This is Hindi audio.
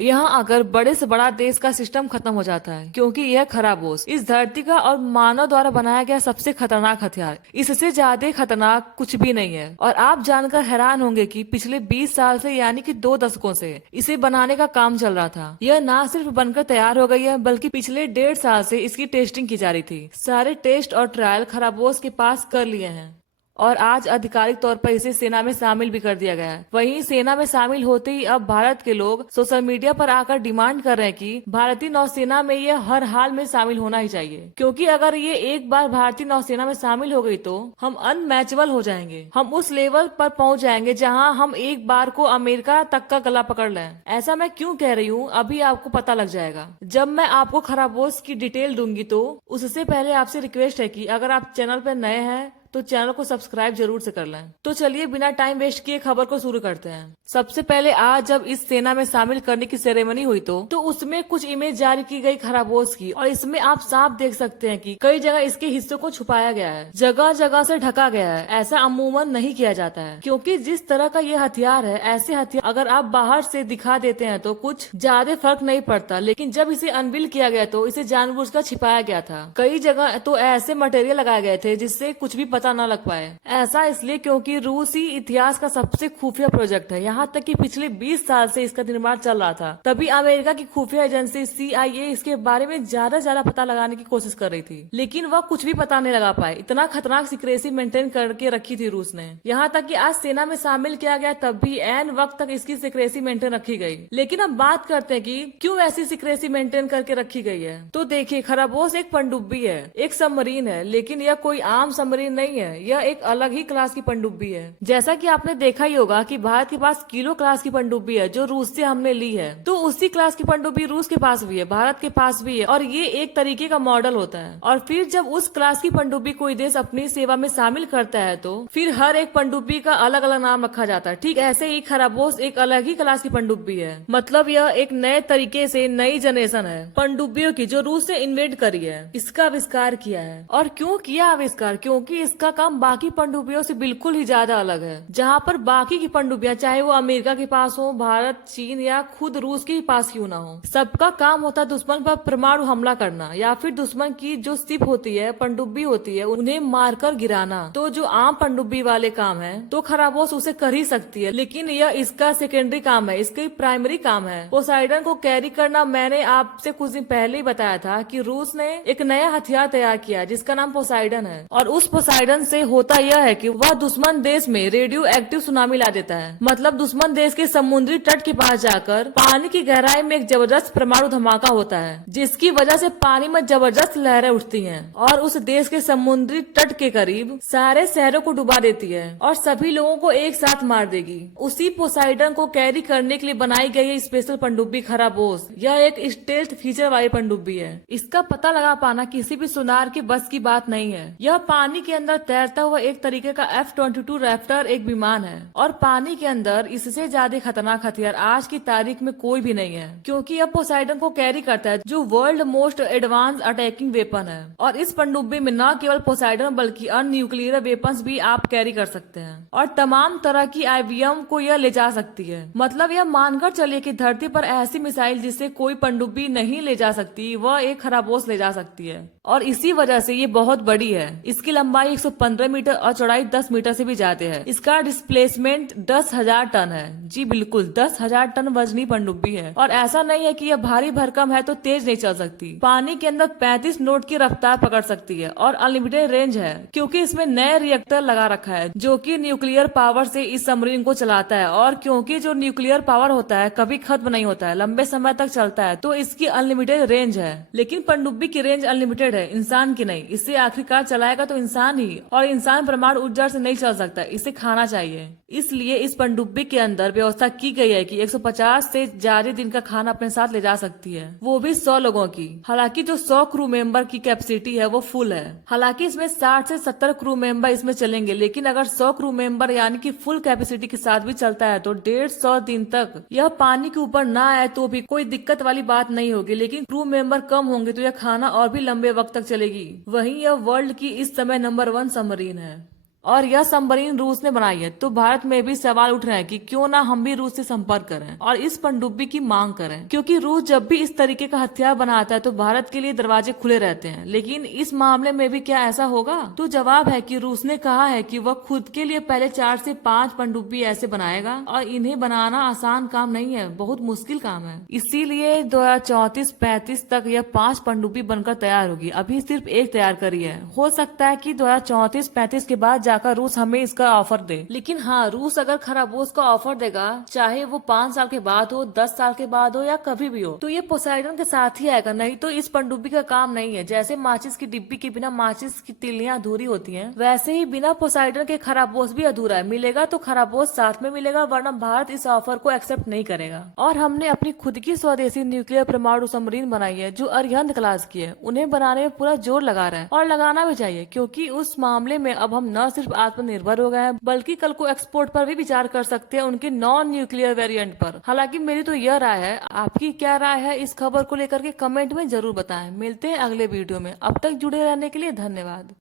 यहाँ आकर बड़े से बड़ा देश का सिस्टम खत्म हो जाता है, क्योंकि यह खराबोश इस धरती का और मानव द्वारा बनाया गया सबसे खतरनाक हथियार। इससे ज्यादा खतरनाक कुछ भी नहीं है। और आप जानकर हैरान होंगे कि पिछले 20 साल से यानी कि 2 दशकों से इसे बनाने का काम चल रहा था। यह ना सिर्फ बनकर तैयार हो गई है, बल्कि पिछले 1.5 साल से इसकी टेस्टिंग की जा रही थी। सारे टेस्ट और ट्रायल खराबोश के पास कर लिए हैं और आज आधिकारिक तौर पर इसे सेना में शामिल भी कर दिया गया है। वहीं सेना में शामिल होते ही अब भारत के लोग सोशल मीडिया पर आकर डिमांड कर रहे हैं कि भारतीय नौसेना में ये हर हाल में शामिल होना ही चाहिए, क्योंकि अगर ये एक बार भारतीय नौसेना में शामिल हो गई तो हम अनमैचेबल हो जाएंगे। हम उस लेवल पर पहुंच जाएंगे जहां हम एक बार को अमेरिका तक का गला पकड़ लें। ऐसा मैं क्यों कह रही हूँ अभी आपको पता लग जाएगा जब मैं आपको खराबोश की डिटेल दूंगी। तो उससे पहले आपसे रिक्वेस्ट है कि अगर आप चैनल पर नए हैं तो चैनल को सब्सक्राइब जरूर से कर लें। तो चलिए बिना टाइम वेस्ट किए खबर को शुरू करते हैं। सबसे पहले आज जब इस सेना में शामिल करने की सेरेमनी हुई तो उसमें कुछ इमेज जारी की गई खराबोश की, और इसमें आप साफ देख सकते हैं कि कई जगह इसके हिस्सों को छुपाया गया है, जगह जगह से ढका गया है। ऐसा अमूमन नहीं किया जाता है, क्योंकि जिस तरह का ये हथियार है, ऐसे हथियार अगर आप बाहर से दिखा देते हैं तो कुछ ज्यादा फर्क नहीं पड़ता, लेकिन जब इसे अनवील किया गया तो इसे जानबूझकर छिपाया गया था। कई जगह तो ऐसे मटेरियल लगाए गए थे जिससे कुछ भी पता न लग पाए। ऐसा इसलिए क्योंकि रूसी इतिहास का सबसे खुफिया प्रोजेक्ट है। यहाँ तक कि पिछले 20 साल से इसका निर्माण चल रहा था। तभी अमेरिका की खुफिया एजेंसी CIA इसके बारे में ज्यादा पता लगाने की कोशिश कर रही थी, लेकिन वह कुछ भी पता नहीं लगा पाए। इतना खतरनाक सिक्रेसी मेंटेन करके रखी थी रूस ने। यहाँ तक कि आज सेना में शामिल किया गया तब भी एन वक्त तक इसकी सिक्रेसी मेंटेन रखी गई। लेकिन अब बात करते हैं कि क्यों ऐसी सिक्रेसी मेंटेन करके रखी गई है। तो देखिए, खराबोश एक पनडुब्बी है, एक सबमरीन है, लेकिन यह कोई आम सबमरीन नहीं है। यह एक अलग ही क्लास की पनडुब्बी है। जैसा कि आपने देखा ही होगा कि भारत के पास किलो क्लास की पनडुब्बी है जो रूस से हमने ली है, तो उसी क्लास की पनडुब्बी रूस के पास भी है, भारत के पास भी है, और ये एक तरीके का मॉडल होता है। और फिर जब उस क्लास की पनडुब्बी कोई देश अपनी सेवा में शामिल करता है तो फिर हर एक पनडुब्बी का अलग अलग नाम रखा जाता है। ठीक ऐसे ही खराबोश एक अलग ही क्लास की पनडुब्बी है। मतलब यह एक नए तरीके से नई जनरेशन है पनडुब्बियों की जो रूस से इन्वेट करी है, इसका आविष्कार किया है। और क्यों किया आविष्कार? क्योंकि इसका काम बाकी पनडुब्बियों से बिल्कुल ही ज्यादा अलग है। जहाँ पर बाकी की पनडुब्बियां चाहे वो अमेरिका के पास हो, भारत, चीन या खुद रूस के पास क्यों ना हो, सबका काम होता है दुश्मन पर परमाणु हमला करना या फिर दुश्मन की जो शिप होती है, पनडुब्बी होती है, उन्हें मारकर गिराना। तो जो आम पनडुब्बी वाले काम है तो खराबोश उसे कर ही सकती है, लेकिन यह इसका सेकेंडरी काम है, इसका प्राइमरी काम है पोसाइडन को कैरी करना। मैंने आपसे कुछ दिन पहले ही बताया था कि रूस ने एक नया हथियार तैयार किया जिसका नाम पोसाइडन है, और उस पोसाइडन से होता यह है कि वह दुश्मन देश में रेडियो एक्टिव सुनामी ला देता है। मतलब दुश्मन देश के समुद्री तट के पास जाकर पानी की गहराई में एक जबरदस्त परमाणु धमाका होता है, जिसकी वजह से पानी में जबरदस्त लहरें उठती हैं और उस देश के समुद्री तट के करीब सारे शहरों को डुबा देती है और सभी लोगों को एक साथ मार देगी। उसी पोसाइडन को कैरी करने के लिए बनाई गई है स्पेशल पनडुब्बी खराबोश। यह एक स्टेल्थ फीचर वाली पनडुब्बी है। इसका पता लगा पाना किसी भी सुनार की बस की बात नहीं है। यह पानी के अंदर तैरता हुआ एक तरीके का F-22 रैप्टर एक विमान है, और पानी के अंदर इससे ज्यादा खतरनाक हथियार आज की तारीख में कोई भी नहीं है, क्योंकि यह पोसाइडन को कैरी करता है जो world most advance attacking weapon है। और इस पनडुब्बी में न केवल पोसाइडन बल्कि अन्य न्यूक्लियर वेपन्स भी आप कैरी कर सकते हैं, और तमाम तरह की IBM को यह ले जा सकती है। मतलब यह मानकर चलिए कि धरती पर ऐसी मिसाइल जिससे कोई पनडुब्बी नहीं ले जा सकती, वह एक खराबोश ले जा सकती है। और इसी वजह से ये बहुत बड़ी है। इसकी लंबाई 115 मीटर और चौड़ाई 10 मीटर से भी ज्यादा है। इसका डिस्प्लेसमेंट 10,000 टन है। जी बिल्कुल, 10,000 टन वजनी पनडुब्बी है। और ऐसा नहीं है कि यह भारी भरकम है तो तेज नहीं चल सकती। पानी के अंदर 35 नॉट की रफ्तार पकड़ सकती है और अनलिमिटेड रेंज है, क्योंकि इसमें नए रिएक्टर लगा रखा है जो कि न्यूक्लियर पावर से इस सबमरीन को चलाता है। और क्योंकि जो न्यूक्लियर पावर होता है कभी खत्म नहीं होता है, लंबे समय तक चलता है, तो इसकी अनलिमिटेड रेंज है। लेकिन पनडुब्बी की रेंज अनलिमिटेड है, इंसान की नहीं। इससे आखिरकार चलाएगा तो इंसान ही, और इंसान परमाणु ऊर्जा से नहीं चल सकता, इसे खाना चाहिए। इसलिए इस पनडुब्बी के अंदर व्यवस्था की गई है कि 150 से ज्यादा दिन का खाना अपने साथ ले जा सकती है, वो भी 100 लोगों की। हालांकि जो 100 क्रू मेंबर की कैपेसिटी है वो फुल है। हालांकि इसमें 60 से 70 क्रू मेंबर इसमें चलेंगे, लेकिन अगर 100 क्रू मेंबर यानी कि फुल कैपेसिटी के साथ भी चलता है तो 150 दिन तक यह पानी के ऊपर ना आए तो भी कोई दिक्कत वाली बात नहीं होगी। लेकिन क्रू मेंबर कम होंगे तो यह खाना और भी लंबे वक्त तक चलेगी। वहीं यह वर्ल्ड की इस समय नंबर 1 सबमरीन है। और यह सबमरीन रूस ने बनाई है। तो भारत में भी सवाल उठ रहे हैं कि क्यों ना हम भी रूस से संपर्क करें और इस पनडुब्बी की मांग करें, क्योंकि रूस जब भी इस तरीके का हथियार बनाता है तो भारत के लिए दरवाजे खुले रहते हैं। लेकिन इस मामले में भी क्या ऐसा होगा? तो जवाब है कि रूस ने कहा है कि वह खुद के लिए पहले 4 से 5 पनडुब्बी ऐसे बनाएगा और इन्हें बनाना आसान काम नहीं है, बहुत मुश्किल काम है। इसीलिए 2034-35 तक यह 5 पनडुब्बी बनकर तैयार होगी। अभी सिर्फ एक तैयार करी है। हो सकता है कि 2034-35 के बाद जाकर रूस हमें इसका ऑफर दे। लेकिन हाँ, रूस अगर खराबोस का ऑफर देगा, चाहे वो 5 साल के बाद हो, 10 साल के बाद हो या कभी भी हो, तो ये पोसाइडन के साथ ही आएगा। नहीं तो इस पनडुब्बी का काम नहीं है। जैसे माचिस की डिब्बी के बिना माचिस की तिल्लियां अधूरी होती हैं, वैसे ही बिना पोसाइडन के खराबोस भी अधूरा है। मिलेगा तो खराबोस साथ में मिलेगा, वरना भारत इस ऑफर को एक्सेप्ट नहीं करेगा। और हमने अपनी खुद की स्वदेशी न्यूक्लियर परमाणु सबमरीन बनाई है जो अरिहंत क्लास की है। उन्हें बनाने में पूरा जोर लगा रहा है और लगाना भी चाहिए, क्योंकि उस मामले में अब हम न सिर्फ आत्मनिर्भर हो गए हैं, बल्कि कल को एक्सपोर्ट पर भी विचार कर सकते हैं, उनके नॉन न्यूक्लियर वेरिएंट पर। हालांकि मेरी तो यह राय है, आपकी क्या राय है इस खबर को लेकर के कमेंट में जरूर बताएं। मिलते हैं अगले वीडियो में, अब तक जुड़े रहने के लिए धन्यवाद।